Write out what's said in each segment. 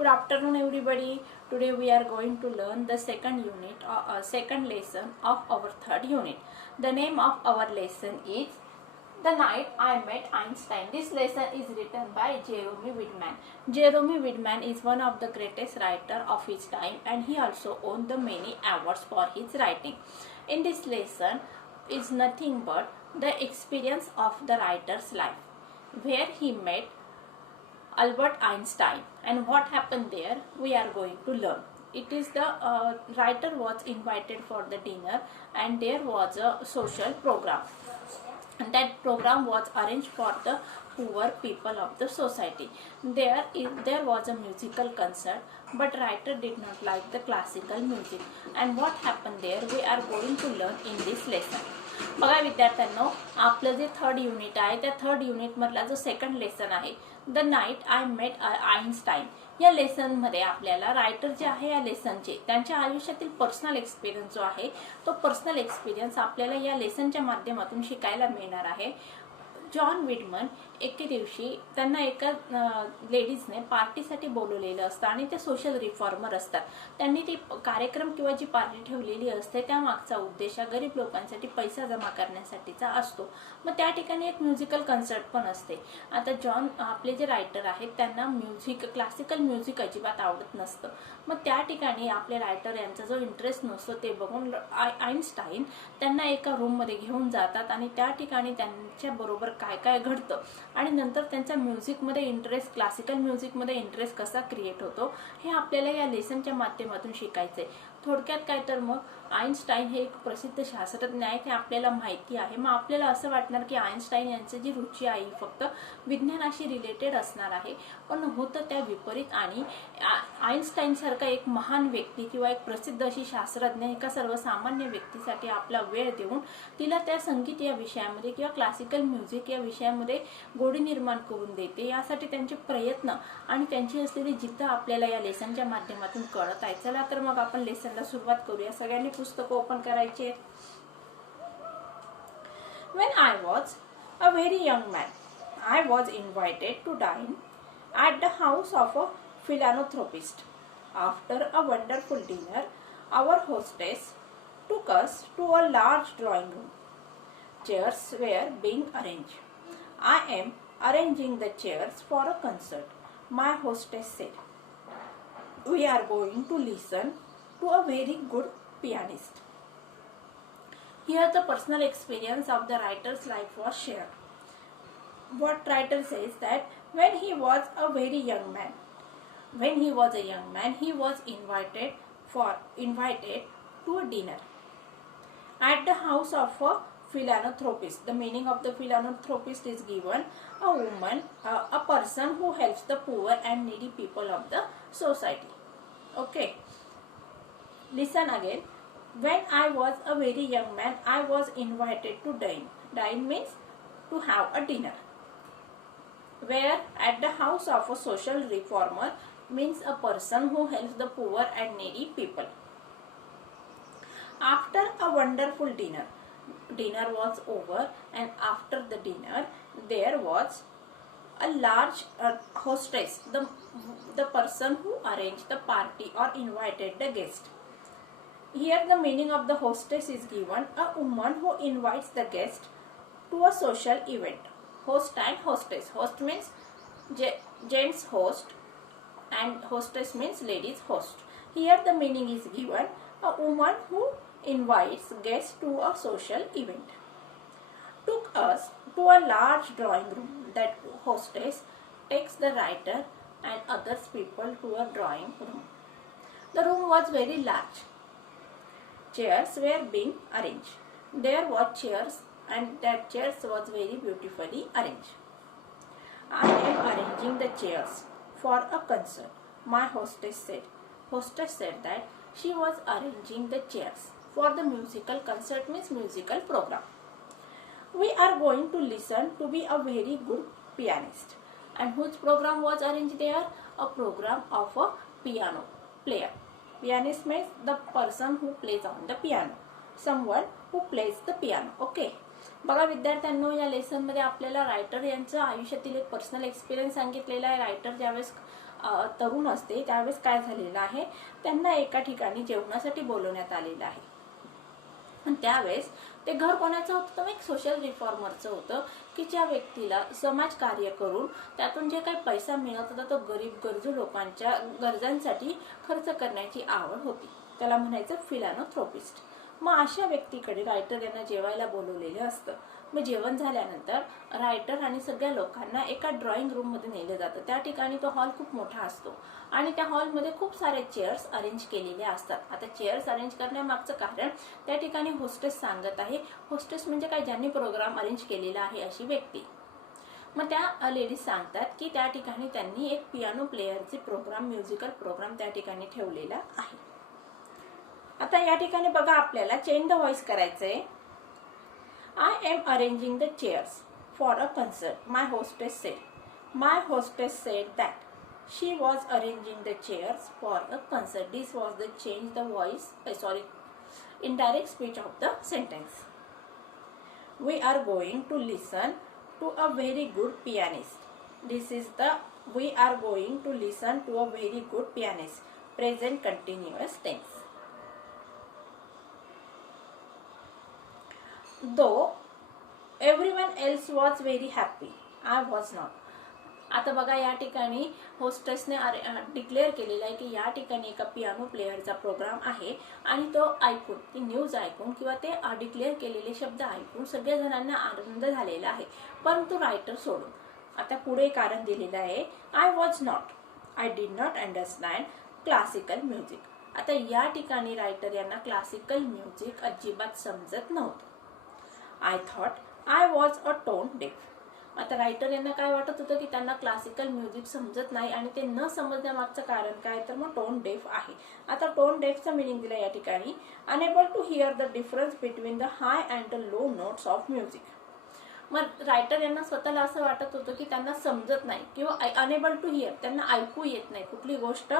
Good afternoon, everybody. Today we are going to learn the second unit or second lesson of our third unit. The name of our lesson is The Night I Met Einstein. This lesson is written by Jeremy Widman. Jeremy Widman is one of the greatest writer of his time, and he also won the many awards for his writing. In this lesson is nothing but the experience of the writer's life, where he met Albert Einstein, and what happened there we are going to learn. It is the writer was invited for the dinner, and there was a social program, and that program was arranged for the poor people of the society. There was a musical concert, but writer did not like the classical music, and what happened there we are going to learn in this lesson. बघा विद्यार्थ्यांनो, आपलं जे third unit आहे त्या third unit मधला जो second lesson आहे the night I met Einstein, या लेसन मध्ये आपल्याला रायटर जे आहे या लेसनचे त्यांच्या आयुष्यातील पर्सनल एक्सपिरियन्स जो आहे तो पर्सनल एक्सपिरियन्स आपल्याला या लेसनच्या माध्यमातून शिकायला मिळणार आहे. जॉन विडमन एके दिवशी त्यांना एका लेडीजने पार्टीसाठी बोलवलेलं असतं आणि ते सोशल रिफॉर्मर असतात. त्यांनी ती कार्यक्रम किंवा जी पार्टी ठेवलेली असते त्या मागचा उद्देश गरीब लोकांसाठी पैसा जमा करण्यासाठीचा असतो. मग त्या ठिकाणी एक म्युझिकल कन्सर्ट पण असते. आता जॉन आपले जे रायटर आहेत त्यांना म्युझिक क्लासिकल म्युझिक अजिबात आवडत नसतं. मग त्या ठिकाणी आपले रायटर यांचा जो इंटरेस्ट नसतो ते बघून आइन्स्टाइन त्यांना एका रूम मध्ये घेऊन जातात आणि त्या ठिकाणी त्यांच्या बरोबर काय काय घडतं आणि नंतर त्यांचा म्युझिक मध्ये इंटरेस्ट क्लासिकल म्युझिक मध्ये इंटरेस्ट कसा क्रिएट होतो हे आपल्याला या लेसनच्या माध्यमातून शिकायचंय. थोडक्यात काय तर मग आइन्स्टाइन हे एक प्रसिद्ध शास्त्रज्ञ आहेत हे आपल्याला माहिती आहे. मग आपल्याला असं वाटणार की आइन्स्टाइन यांची जी रुची आहे फक्त विज्ञानाशी रिलेटेड असणार आहे, पण होतं त्या विपरीत. आणि आइन्स्टाइन सारखा एक महान व्यक्ती किंवा एक प्रसिद्ध अशी शास्त्रज्ञ एका सर्वसामान्य व्यक्तीसाठी आपला वेळ देऊन तिला त्या संगीत या विषयामध्ये किंवा क्लासिकल म्युझिक या विषयामध्ये गोडी निर्माण करून देते, यासाठी त्यांचे प्रयत्न आणि त्यांची असलेली जिद्द आपल्याला या लेसनच्या माध्यमातून कळत आहे. चला तर मग आपण लेसनला सुरुवात करूया. सगळ्यांनी पुस्तक ओपन करायचे. When I was a very young man, I was invited to dine at the house of a philanthropist. After a wonderful dinner, our hostess took us to a large drawing room. Chairs were being arranged. I am arranging the chairs for a concert, my hostess said. We are going to listen to a very good pianist. Here the personal experience of the writer's life was shared. What writer says that when he was a very young man, he was invited to a dinner at the house of a philanthropist. The meaning of the philanthropist is given a woman, a person who helps the poor and needy people of the society. Okay. Listen again. When I was a very young man, I was invited to dine. Dine means to have a dinner. Where at the house of a social reformer means a person who helps the poor and needy people. After a wonderful dinner was over, and after the dinner there was a large hostess, the person who arranged the party or invited the guest. Here the meaning of the hostess is given a woman who invites the guest to a social event. Host and hostess. Host means gents host and hostess means ladies host. Here the meaning is given a woman who invites guests to a social event. Took us to a large drawing room. That hostess takes the writer and other people to a drawing room. The room was very large. Chairs were being arranged. There were chairs and that chairs was very beautifully arranged. I am arranging the chairs for a concert, my hostess said. Hostess said that she was arranging the chairs for the musical concert means musical program. We are going to listen to be a very good pianist. And whose program was arranged there? A program of a piano player. Pianist means the person who plays on the piano. Someone who plays the piano. Okay. बघा विद्यार्थ्यांनो, या lesson मध्ये आपल्याला writer यांचं आयुष्यातील एक personal experience सांगितलेला आहे. रायटर ज्यावेळेस तरुण असते त्यावेळेस काय झालेलं आहे, त्यांना एका ठिकाणी जेवणासाठी बोलवण्यात आलेलं आहे. आणि त्यावेळेस ते घर कोणाचं होतं, तर एक सोशल रिफॉर्मरचं होतं की ज्या व्यक्तीला समाज कार्य करून त्यातून जे काही पैसा मिळत होता तो गरीब गरजू लोकांच्या गरजांसाठी खर्च करण्याची आवड होती. त्याला म्हणायचं फिलॅन्थ्रोपिस्ट. मग अशा व्यक्तीकडे रायटर यांना जेवायला बोलवलेलं असतं. मग जेवण झाल्यानंतर रायटर आणि सगळ्या लोकांना एका ड्रॉइंग रूम मध्ये नेलं जातं. त्या ठिकाणी तो हॉल खूप मोठा असतो आणि त्या हॉलमध्ये खूप सारे चेअर्स अरेंज केलेले असतात. आता चेअर्स अरेंज करण्यामागचं कारण त्या ठिकाणी होस्टेस सांगत आहे. होस्टेस म्हणजे काय, ज्यांनी प्रोग्राम अरेंज केलेला आहे अशी व्यक्ती. मग त्या लेडीज सांगतात की त्या ठिकाणी त्यांनी एक पियानो प्लेअरचे प्रोग्राम, म्युझिकल प्रोग्राम त्या ठिकाणी ठेवलेला आहे. आता या ठिकाणी बघा आपल्याला चेंज द व्हॉइस करायचंय. I am arranging the chairs for a concert, my hostess said. My hostess said that she was arranging the chairs for a concert. This was the change the voice, indirect speech of the sentence. We are going to listen to a very good pianist. This is the we are going to listen to a very good pianist. Present continuous tense. Though everyone else was very happy, I was not. आता बघा या ठिकाणी होस्टेसने declare केलेला आहे की या ठिकाणी एका पियानो प्लेअरचा प्रोग्राम आहे आणि तो ऐकून, ती न्यूज ऐकून किंवा ते डिक्लेअर केलेले शब्द ऐकून सगळ्या जणांना आनंद झालेला आहे, परंतु रायटर सोडून. आता पुढे कारण दिलेलं आहे, I was not, I did not understand classical music. आता या ठिकाणी रायटर यांना क्लासिकल म्युझिक अजिबात समजत नव्हतं. I thought I was a tone डेफ. आता रायटर यांना काय वाटत होतं की त्यांना क्लासिकल म्युझिक समजत नाही आणि ते न समजण्यामागचं कारण काय, तर मग टोन डेफ आहे. आता टोन डेफचं मिनिंग दिलं या ठिकाणी, unable to hear the difference between the high and the low notes of music. मग रायटर यांना स्वतःला असं वाटत होतं की त्यांना समजत नाही किंवा अनेबल टू हिअर, त्यांना ऐकू येत नाही कुठली गोष्ट,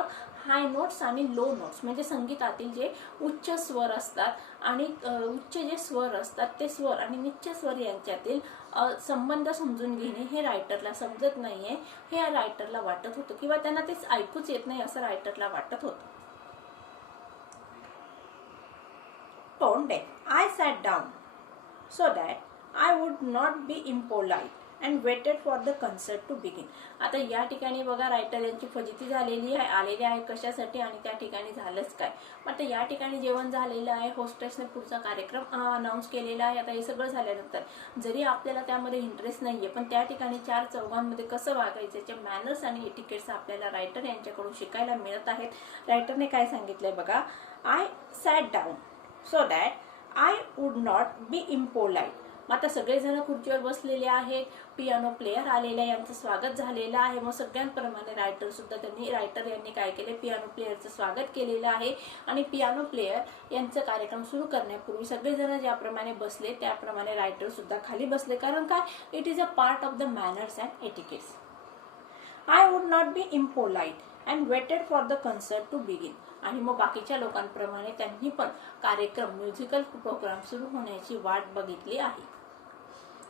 हाय नोट्स आणि लो नोट्स म्हणजे संगीतातील जे उच्च स्वर असतात आणि उच्च जे स्वर असतात ते स्वर आणि निच्च स्वर यांच्यातील संबंध समजून घेणे हे रायटरला समजत नाहीये, हे रायटरला वाटत होतं किंवा त्यांना तेच ऐकूच येत नाही असं रायटरला वाटत होतं. Tone deaf. I sat down so that I would not be impolite and waited for the concert to begin. आता या ठिकाणी बघा रायटर यांची फजिती झालेली आहे, आलेली आहे कशासाठी आणि त्या ठिकाणी झालंच काय. आता या ठिकाणी जेवण झालेलं आहे, होस्टेसने पुढचा कार्यक्रम अनाऊन्स केलेला आहे. आता हे सगळं झाल्यानंतर जरी आपल्याला त्यामध्ये इंटरेस्ट नाहीये, पण त्या ठिकाणी चार चौघांमध्ये कसं वागायचं याचे मॅनर्स आणि एटिकेट्स आपल्याला रायटर यांच्याकडून शिकायला मिळत आहेत. रायटरने काय सांगितलंय बघा, I sat down so that I would not be impolite. आता सगळेजण खुर्चीवर बसलेले आहेत, पियानो प्लेअर आलेले, यांचं स्वागत झालेलं आहे. मग सगळ्यांप्रमाणे रायटर यांनी काय केले, पियानो प्लेअरचं स्वागत केलेलं आहे आणि पियानो प्लेअर यांचं कार्यक्रम सुरू करण्यापूर्वी सगळेजण ज्याप्रमाणे बसले त्याप्रमाणे रायटर सुद्धा खाली बसले. कारण काय, it is a part of the manners and etiquettes. I would not be impolite and waited for the concert to begin. आणि मग बाकीच्या लोकांप्रमाणे त्यांनी पण कार्यक्रम, म्युझिकल प्रोग्राम सुरू होण्याची वाट बघितली आहे.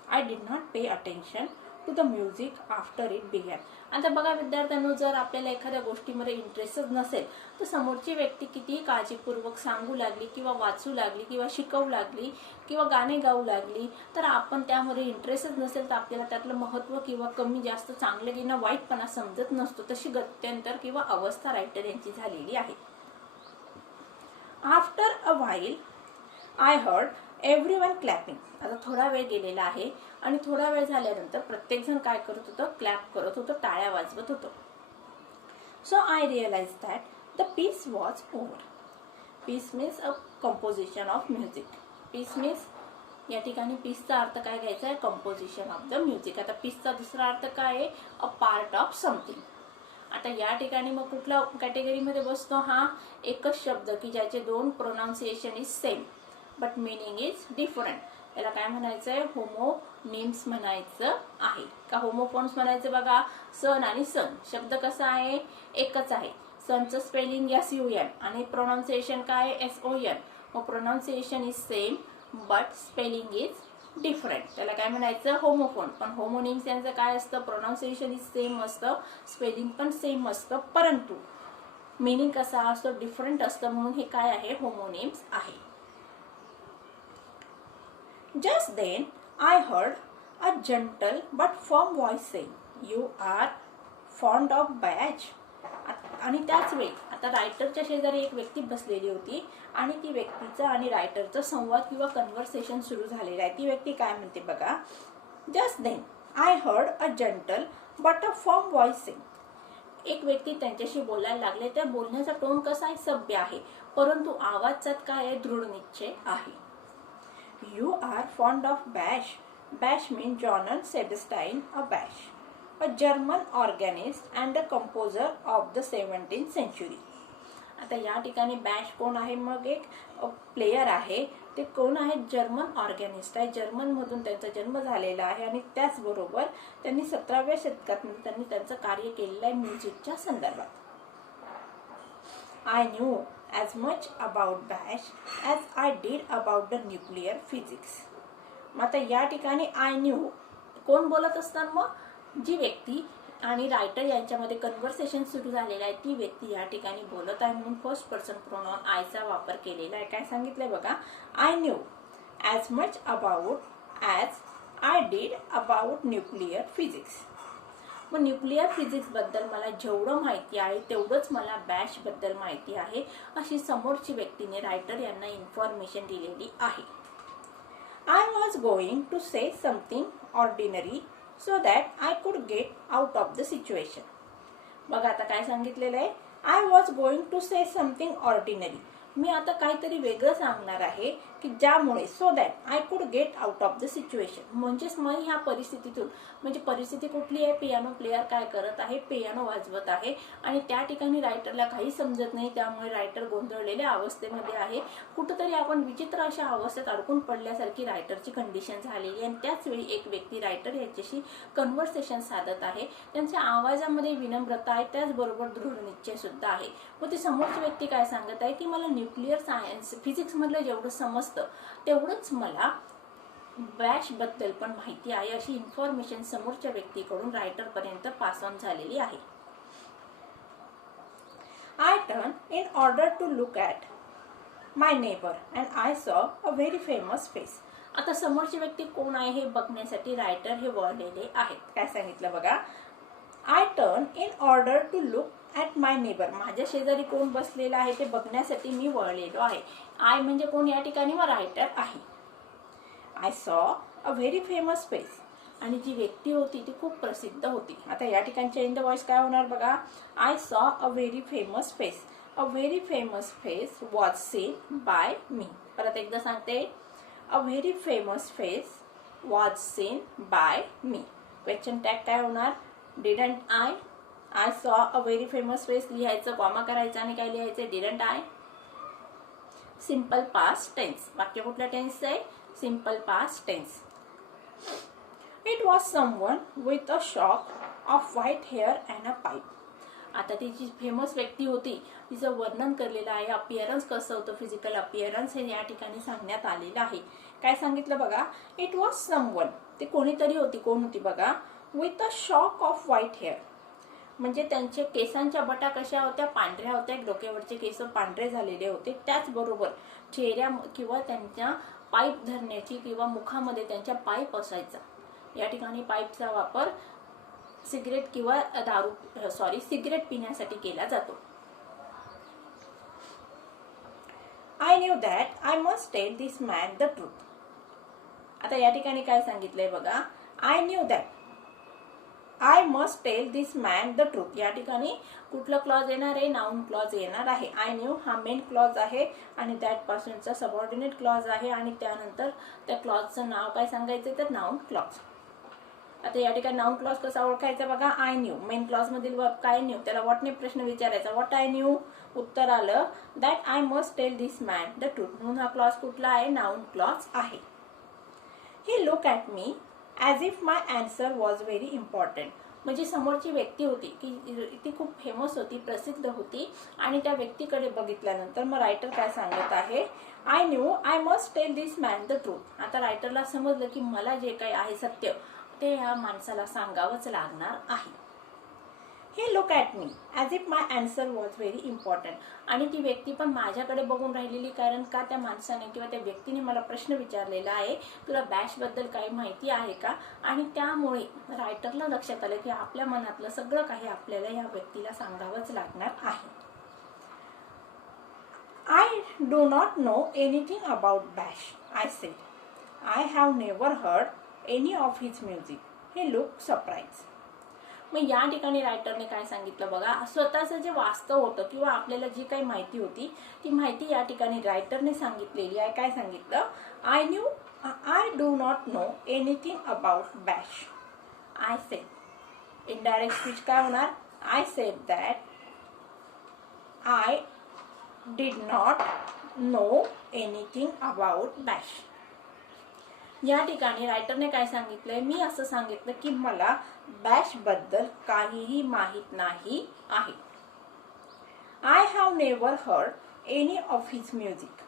I did not pay attention to the music after it began. आता बघा विद्यार्थ्यांनो, जर आपल्याला एखाद्या गोष्टीमध्ये इंटरेस्टच नसेल तर समोरची व्यक्ती कितीही काळजीपूर्वक सांगू लागली किंवा वाचू लागली किंवा शिकवू लागली किंवा गाणे गाऊ लागली तर आपण त्यामध्ये इंटरेस्टच नसेल तर आपल्याला त्यातलं महत्त्व किंवा कमी जास्त, चांगलं की न वाईटपणा समजत नसतो. तशी गत्यंतर किंवा अवस्था रायटर यांची झालेली आहे. After a while I heard everyone clapping. आता थोडा वेळ गेलेला आहे आणि थोडा वेळ झाल्यानंतर प्रत्येक जण काय करत होतं, क्लॅप करत होतं, टाळ्या वाजवत होतं. So I realise that the piece was over. Piece means a composition of music. Piece means या ठिकाणी पीसचा अर्थ काय घ्यायचा आहे, कंपोजिशन ऑफ द म्युझिक. आता पीसचा दुसरा अर्थ काय आहे, अ पार्ट ऑफ समथिंग. आता या ठिकाणी मग कुठल्या कॅटेगरीमध्ये बसतो, हा एकच शब्द की ज्याचे दोन pronunciation is same but meaning is different. याला काय म्हणायचंय, होमोनिम्स म्हणायचं आहे का होमोफोन्स म्हणायचं. बघा सन आणि सन शब्द कसा आहे, एकच आहे. सनचं स्पेलिंग SUN आणि प्रोनाउन्सिएशन काय SON. मग pronunciation is same but spelling is different, त्याला काय म्हणायचं होमोफोन. पण होमोनिम्स यांचं काय असतं, प्रोनाउन्सिएशन इज सेम असतं, स्पेलिंग पण सेम असतं, परंतु मीनिंग कसा असतो, डिफरंट असतं, म्हणून हे काय आहे, होमोनिम्स आहे. Just then I heard a gentle but firm voice saying you are fond of Bach. आणि त्याच वेळी आता रायटरच्या शेजारी एक व्यक्ती बसलेली होती आणि ती व्यक्तीचं आणि रायटरचं संवाद किंवा कन्व्हर्सेशन सुरू झालेलं आहे. ती व्यक्ती काय म्हणते बघा, just then I heard a gentle but a firm voice saying. एक व्यक्ती त्यांच्याशी बोलायला लागले, त्या बोलण्याचा टोन कसा आहे, सभ्य आहे, परंतु आवाजात काय आहे, दृढ निश्चय आहे. You are fond of Bach. Bach mean John Sebastian a Bach, a German organist and a composer of the 17th century. आता या ठिकाणी बॅश कोण आहे, मग एक प्लेयर आहे, ते कोण आहे, जर्मन ऑर्गॅनिस्ट आहे, जर्मन मधून त्यांचा जन्म झालेला आहे आणि त्याचबरोबर त्यांनी 17व्या शतकात त्यांनी त्यांचं कार्य केलेलं आहे म्युझिकच्या संदर्भात. I knew as much about Bach as I did about the nuclear physics. मग आता या ठिकाणी आय न्यू कोण बोलत असतात, मग जी व्यक्ती आणि रायटर यांच्यामध्ये कन्व्हर्सेशन सुरू झालेलं आहे ती व्यक्ती या ठिकाणी बोलत आहे, म्हणून फर्स्ट पर्सन प्रोनाउन आयचा वापर केलेला आहे. काय सांगितलंय बघा, I knew as much about as I did about nuclear physics. मग न्यूक्लिअर फिजिक्स बद्दल मला जेवढं माहिती आहे तेवढंच मला बॅश बद्दल माहिती आहे, अशी समोरची व्यक्तीने रायटर यांना इन्फॉर्मेशन दिलेली आहे. I was going to say something ordinary so that I could get out of the situation. बघा आता काय सांगितलेलं आहे, I was going to say something ordinary. मी आता काहीतरी वेगळं सांगणार आहे की ज्यामुळे so that I could get out of the situation. म्हणजेच मग ह्या परिस्थितीतून, म्हणजे परिस्थिती कुठली आहे, पियानो प्लेयर काय करत आहे, पियानो वाजवत आहे आणि त्या ठिकाणी रायटरला काही समजत नाही, त्यामुळे रायटर गोंधळलेल्या अवस्थेमध्ये आहे. कुठंतरी आपण विचित्र अशा अवस्थेत अडकून पडल्यासारखी रायटरची कंडिशन झालेली आणि त्याच वेळी एक व्यक्ती रायटर याच्याशी कन्व्हर्सेशन साधत आहे. त्यांच्या आवाजामध्ये विनम्रता आहे, त्याचबरोबर दृढ निश्चय सुद्धा आहे. व ती समोरची व्यक्ती काय सांगत आहे की मला न्यूक्लिअर सायन्स फिजिक्स मधलं जेवढं समजतं तेवढंच मला बॅश बद्दल पण माहिती आहे, अशी इन्फॉर्मेशन समोरच्या व्यक्तीकडून रायटर पर्यंत पास ऑन झालेली आहे. I turn in order to look at my neighbour and I saw a very famous face. आता समोरची व्यक्ती कोण आहे हे बघण्यासाठी रायटर हे वळलेले आहेत. काय सांगितलं बघा, I turn in order to look at my neighbour. माझ्या शेजारी कोण बसलेला आहे ते बघण्यासाठी मी वळलेलो आहे. आय म्हणजे कोण या ठिकाणी, मग रायटर आहे. I saw a very famous face. आणि जी व्यक्ती होती ती खूप प्रसिद्ध होती. आता या ठिकाणी चेंज द व्हॉइस काय होणार बघा, I saw a very famous face. A very famous face was seen by me. परत एकदा सांगते, a very famous face was seen by me. Question tag काय होणार, didn't I. I saw a very famous face लिहायचं, comma करायचं आणि काय लिहायचं, didn't I. Simple past tense. वाक्य कुठलं टेन्स आहे, simple past tense. It was someone with a shock of white hair and a pipe. आता ती जी फेमस व्यक्ती होती तिचं वर्णन केलेलं आहे. अपिअरन्स कसं होतं, फिजिकल अपिअरन्स हे या ठिकाणी सांगण्यात आलेलं आहे. काय सांगितलं बघा, इट वॉज समवन, ते कोणीतरी होती, कोण होती बघा, with a shock of white hair. म्हणजे त्यांच्या केसांच्या बटा कशा होत्या, पांढऱ्या होत्या, डोक्यावरचे केस पांढरे झालेले होते. त्याचबरोबर चेहऱ्या किंवा त्यांच्या पाईप धरण्याची किंवा मुखामध्ये त्यांच्या पाईप असायचा. या ठिकाणी पाईपचा वापर सिगरेट किंवा सिगरेट पिण्यासाठी केला जातो. I knew that I must tell this man the truth. आता या ठिकाणी काय सांगितलंय बघा, I knew that I must tell this man the truth. या ठिकाणी कुठलं क्लॉज येणार आहे, नाउन क्लॉज येणार आहे. आय न्यू हा मेन क्लॉज आहे आणि दॅट पासूनचा सबऑर्डिनेट क्लॉज आहे आणि त्यानंतर त्या क्लॉजचं नाव काय सांगायचं तर नाउन क्लॉज. आता या ठिकाणी नाउन क्लॉज कसा ओळखायचा बघा, आय न्यू मेन क्लॉज मधील वर्ब काय न्यू, त्याला व्हॉटने प्रश्न विचारायचा, व्हॉट आय न्यू, उत्तर आलं that I must tell this man the truth, म्हणून हा क्लॉज कुठला आहे, नाउन क्लॉज आहे. He look at me as if my answer was very important. म्हणजे समोरची व्यक्ती होती की ती खूप फेमस होती, प्रसिद्ध होती, आणि त्या व्यक्तीकडे बघितल्यानंतर मग रायटर काय सांगत आहे, I knew I must tell this man the truth. आता रायटरला समजलं की मला जे काही आहे सत्य ते ह्या माणसाला सांगावंच लागणार आहे. He looked at me as if my answer was very important. आणि ती व्यक्ती पण माझ्याकडे बघून राहिलेली, कारण का त्या माणसाने किंवा त्या व्यक्तीने मला प्रश्न विचारलेला आहे, तुला बॅश बद्दल काही माहिती आहे का. आणि त्यामुळे रायटरला लक्षात आलं की आपल्या मनातलं सगळं काही आपल्याला या व्यक्तीला सांगावंच लागणार आहे. I do not know anything about Bash, I said. I have never heard any of his music. He looked surprised. मग या ठिकाणी रायटरने काय सांगितलं बघा, स्वतःचं जे वास्तव होतं किंवा आपल्याला जी काही माहिती होती ती माहिती या ठिकाणी रायटरने सांगितलेली आहे. काय सांगितलं, I do not know anything about Bash, I said. Indirect speech काय होणार, I said that I did not know anything about Bash. या ठिकाणी रायटरने काय सांगितलंय, मी असं सांगितलं की मला बॅश बद्दल काहीही माहित नाही आहे. I have never heard any of his music.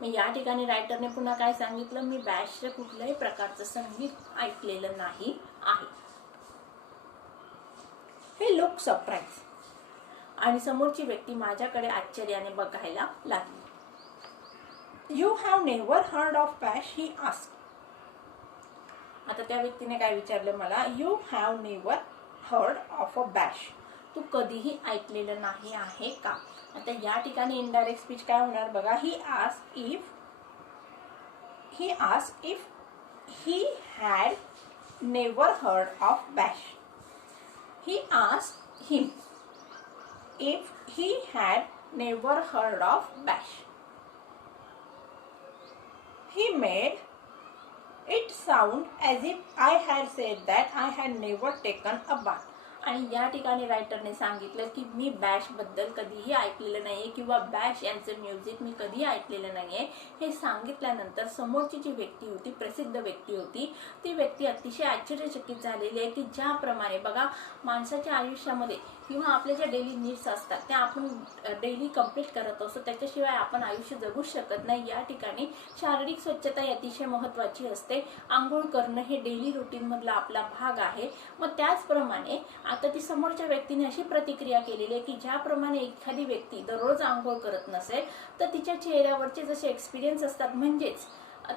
मग या ठिकाणी रायटरने पुन्हा काय सांगितलं, मी बॅशच्या कुठल्याही प्रकारचं संगीत ऐकलेलं नाही आहे. हे लुक सरप्राईज. आणि समोरची व्यक्ती माझ्याकडे आश्चर्याने बघायला लागली. You have never heard of Bach, he asked. आता त्या व्यक्तीने काय विचारलं मला, you have never heard of a Bach, तू कधीही ऐकलेलं नाही आहे का. आता या ठिकाणी इनडायरेक्ट स्पीच काय होणार बघा, he asked if he had never heard of Bach. He asked him if he had never heard of Bash. He made it sound as if I had said that I had never taken a bath. आणि या ठिकाणी रायटरने सांगितलं की मी Bash बद्दल कधीही ऐकलेलं नाहीये किंवा बॅश यांचं म्युझिक मी कधी ऐकलेलं नाहीये. हे सांगितल्यानंतर समोरची जी व्यक्ती होती, प्रसिद्ध व्यक्ती होती, ती व्यक्ती अतिशय आश्चर्यचकित झालेली आहे की ज्याप्रमाणे बघा माणसाच्या आयुष्यामध्ये किंवा आपल्या ज्या डेली नीड्स असतात त्या आपण डेली कंप्लीट करत असतो, त्याच्याशिवाय आपण आयुष्य जगू शकत नाही. या ठिकाणी शारीरिक स्वच्छता ही अतिशय महत्त्वाची असते. आंघोळ करणं हे डेली रुटीन मधला आपला भाग आहे. मग त्याचप्रमाणे आता ती समोरच्या व्यक्तीने अशी प्रतिक्रिया केलेली आहे की ज्याप्रमाणे एखादी व्यक्ती दररोज आंघोळ करत नसेल तर तिच्या चेहऱ्यावरचे जसे एक्सपिरियन्स असतात, म्हणजेच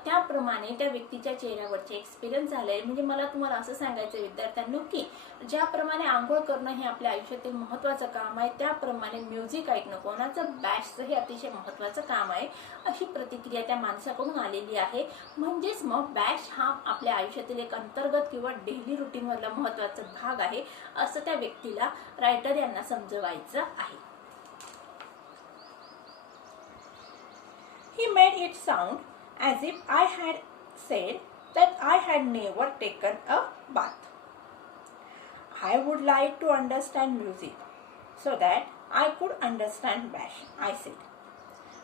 त्याप्रमाणे त्या व्यक्तीच्या चेहऱ्यावरचे एक्सपिरियन्स झाले. म्हणजे मला तुम्हाला असं सांगायचं विद्यार्थ्यांनो की ज्याप्रमाणे आंघोळ करणं हे आपल्या आयुष्यातील महत्त्वाचं काम आहे, त्याप्रमाणे म्युझिक ऐकणं कोणाचं बॅशचं हे अतिशय महत्त्वाचं काम आहे, अशी प्रतिक्रिया त्या माणसाकडून आलेली आहे. म्हणजेच मग बॅश हा आपल्या आयुष्यातील एक अंतर्गत किंवा डेली रुटीन मधला महत्त्वाचा भाग आहे असं त्या व्यक्तीला रायटर यांना समजवायचं आहे. He made it sound as if I had said that I had never taken a bath. I would like to understand music so that I could understand Bash, I said.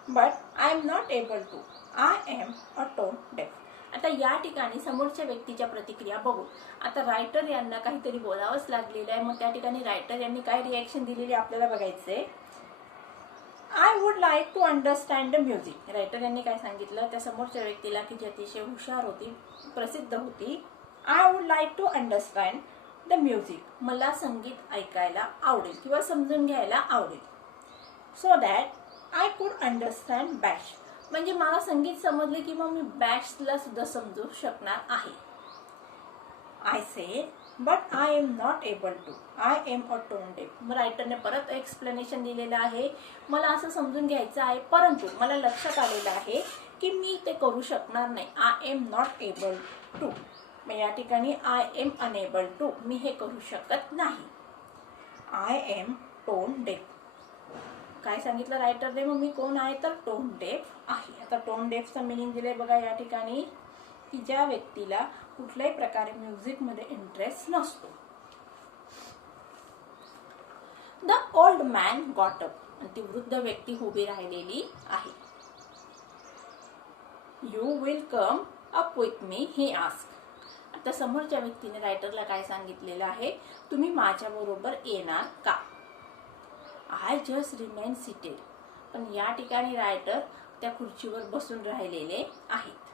But I am not able to. I am a tone deaf. आता या ठिकाणी समोरच्या व्यक्तीच्या प्रतिक्रिया बघू. आता writer यांना काहीतरी बोलावंच लागलेलं आहे. मग त्या ठिकाणी रायटर यांनी काय रिॲक्शन दिलेली आपल्याला बघायचंय. I would like to understand the music. Writer यांनी काय सांगितलं त्या समोरच्या व्यक्तीला की जी अतिशय हुशार होती, प्रसिद्ध होती. I would like to understand the music. मला संगीत ऐकायला आवडेल किंवा समजून घ्यायला आवडेल. So that I could understand Bach. म्हणजे मला संगीत समजले की मग मी बॅशला सुद्धा समजू शकणार आहे. I say but I am not able to. I am a tone deaf. मग रायटरने परत एक्सप्लेनेशन दिलेलं आहे. मला असं समजून घ्यायचं आहे, परंतु मला लक्षात आलेलं आहे की मी ते करू शकणार नाही. I am not able to. मग या ठिकाणी आय एम अनेबल टू, मी हे करू शकत नाही. I M tone deaf. काय सांगितलं रायटरने, मग मी कोण आहे तर टोन डेफ आहे. आता टोन डेफचं मिनिंग दिलंय बघा या ठिकाणी की ज्या व्यक्तीला कुठल्याही प्रकारे म्युझिक मध्ये इंटरेस्ट नसतो. The old man got up. ती वृद्ध व्यक्ती उभी राहिलेली आहे. You will come up with me, he ask. त्या समोरच्या व्यक्तीने रायटरला काय सांगितलेलं आहे, तुम्ही माझ्याबरोबर येणार का? I just remain seated. पण या ठिकाणी रायटर त्या खुर्चीवर बसून राहिलेले आहेत.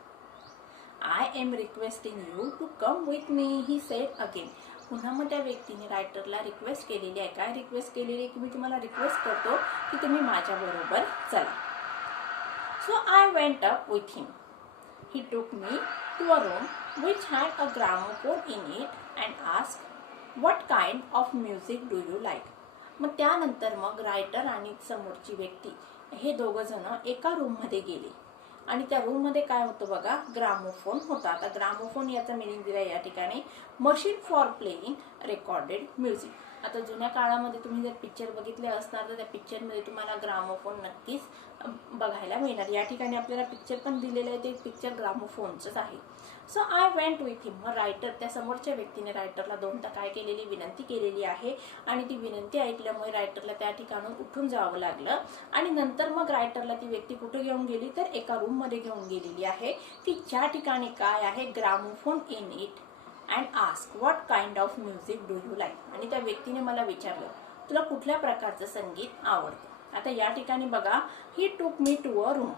I am requesting you to come with me, he said again. पुन्हा मग त्या व्यक्तीने रायटरला रिक्वेस्ट केलेली आहे. काय रिक्वेस्ट केलेली आहे की मी तुम्हाला रिक्वेस्ट करतो की तुम्ही माझ्याबरोबर चला. So I went up with him. He took me to a room which had a gramophone in it and asked what kind of music do you like. मग त्यानंतर मग रायटर आणि समोरची व्यक्ती हे दोघं जण एका रूममध्ये गेले आणि त्या रूममध्ये काय होतं बघा, ग्रामोफोन होता. आता ग्रामोफोन याचा मिनिंग दिला या ठिकाणी machine for playing recorded music. आता जुन्या काळामध्ये तुम्ही जर पिक्चर बघितले असणार तर त्या पिक्चरमध्ये तुम्हाला ग्रामोफोन नक्कीच बघायला मिळणार. या ठिकाणी आपल्याला पिक्चर पण दिलेलं आहे, ते पिक्चर ग्रामोफोनचंच आहे. सो आय वेंट विथ हिम. मग रायटर त्या समोरच्या व्यक्तीने रायटरला दोनदा काय केलेली, विनंती केलेली आहे आणि ती विनंती ऐकल्यामुळे रायटरला त्या ठिकाणून उठून जावं लागलं. आणि नंतर मग रायटरला ती व्यक्ती कुठे घेऊन गेली तर एका रूम मध्ये घेऊन गेलेली आहे की ज्या ठिकाणी काय आहे, gramophone in it and ask what kind of music do you like. आणि त्या व्यक्तीने मला विचारलं, तुला कुठल्या प्रकारचं संगीत आवडतं. आता या ठिकाणी बघा, he took me to a room.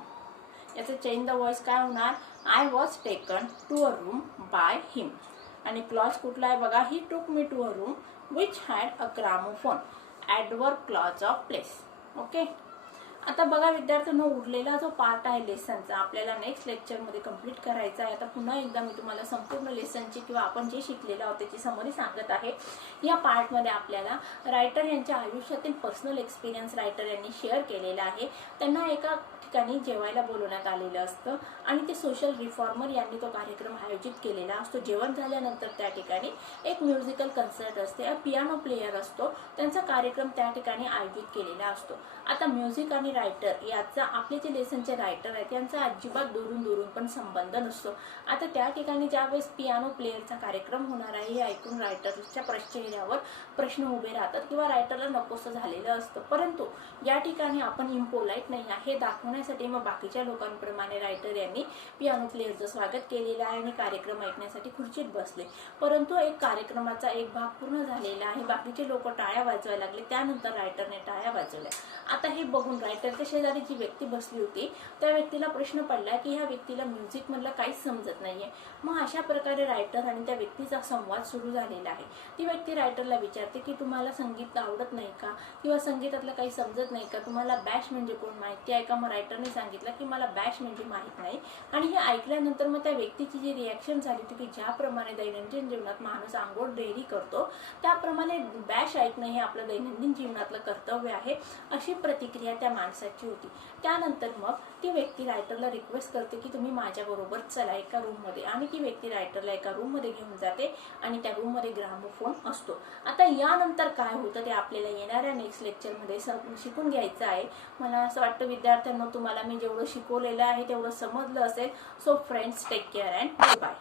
याचं चेंज द वॉइस काय होणार, I was taken to a room by him. आणि क्लॉज कुठला आहे बघा, he took me to a room which had a gramophone, adverb clause of place. Okay. आता बघा विद्यार्थ्यांनो, उरलेला जो पार्ट आहे लेसनचा आपल्याला नेक्स्ट लेक्चरमध्ये कंप्लीट करायचा आहे. आता पुन्हा एकदा मी तुम्हाला संपूर्ण लेसनची किंवा आपण जे शिकलेलं आहोत त्याची समरी सांगत आहे. या पार्टमध्ये आपल्याला रायटर यांच्या आयुष्यातील पर्सनल एक्सपिरियन्स रायटर यांनी शेअर केलेला आहे. त्यांना एका ठिकाणी जेवायला बोलवण्यात आलेलं असतं आणि ते सोशल रिफॉर्मर यांनी तो कार्यक्रम आयोजित केलेला असतो. जेवण झाल्यानंतर त्या ठिकाणी एक म्युझिकल कन्सर्ट असते, पियानो प्लेयर असतो, त्यांचा कार्यक्रम त्या ठिकाणी आयोजित केलेला असतो. आता म्युझिक आणि रायटर याचा आपले जे लेसनचे रायटर आहेत त्यांचा अजिबात दुरून पण संबंध नसतो. आता त्या ठिकाणी ज्यावेळेस पियानो प्लेयरचा कार्यक्रम होणार आहे हे ऐकून रायटरच्या चेहऱ्यावर प्रश्न उभे राहतात किंवा रायटरला नकोसं झालेलं असतं. परंतु या ठिकाणी आपण इम्पोलाइट नाही आहे हे दाखवण्यासाठी मग बाकीच्या लोकांप्रमाणे रायटर यांनी पियानो प्लेयरचं स्वागत केलेलं आहे आणि कार्यक्रम ऐकण्यासाठी खुर्चीत बसले. परंतु एक कार्यक्रमाचा एक भाग पूर्ण झालेला आहे, बाकीचे लोक टाळ्या वाजवायला लागले, त्यानंतर रायटरने टाळ्या वाजवल्या. आता हे बघून रायटरच्या शेजारी जी व्यक्ती बसली होती त्या व्यक्तीला प्रश्न पडला की ह्या व्यक्तीला म्युझिक मधलं काहीच समजत नाहीये. मग अशा प्रकारे रायटर आणि त्या व्यक्तीचा संवाद सुरू झालेला आहे. ती व्यक्ती रायटरला विचारते की तुम्हाला संगीत आवडत नाही का किंवा संगीतातलं काही समजत नाही का, तुम्हाला बॅश म्हणजे कोण माहिती आहे का. मग रायटरने सांगितलं की मला बॅश म्हणजे माहित नाही. आणि हे ऐकल्यानंतर मग त्या व्यक्तीची जी रिॲक्शन झाली होती की ज्याप्रमाणे दैनंदिन जीवनात माणूस आंघोळ डेली करतो त्याप्रमाणे बॅश ऐकणं हे आपलं दैनंदिन जीवनातलं कर्तव्य आहे, अशी प्रतिक्रिया त्या माणसाची होती. त्यानंतर मग ती व्यक्ती रायटरला रिक्वेस्ट करते की तुम्ही माझ्याबरोबर चला एका रूममध्ये. आणि ती व्यक्ती रायटरला एका रूममध्ये घेऊन जाते आणि त्या रूममध्ये ग्रामोफोन असतो. आता यानंतर काय होतं ते आपल्याला येणाऱ्या नेक्स्ट लेक्चरमध्ये शिकून घ्यायचं आहे. मला असं वाटतं विद्यार्थ्यांना तुम्हाला मी जेवढं शिकवलेलं आहे तेवढं समजलं असेल. So friends, take care and bye.